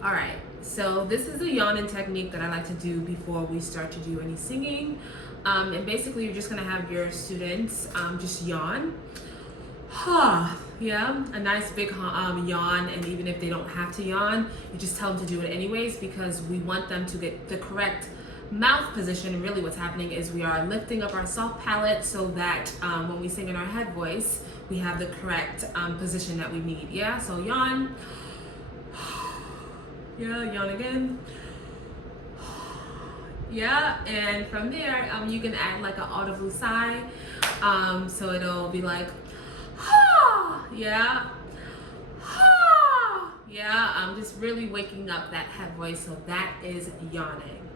All right, so this is a yawning technique that I like to do before we start to do any singing. And basically, you're just gonna have your students just yawn. Yeah, a nice big yawn, and even if they don't have to yawn, you just tell them to do it anyways because we want them to get the correct mouth position. And really, what's happening is we are lifting up our soft palate so that when we sing in our head voice, we have the correct position that we need. Yeah, so yawn. Yeah, yawn again. Yeah, and from there, you can add like an audible sigh. So it'll be like, yeah, yeah. Just really waking up that head voice. So that is yawning.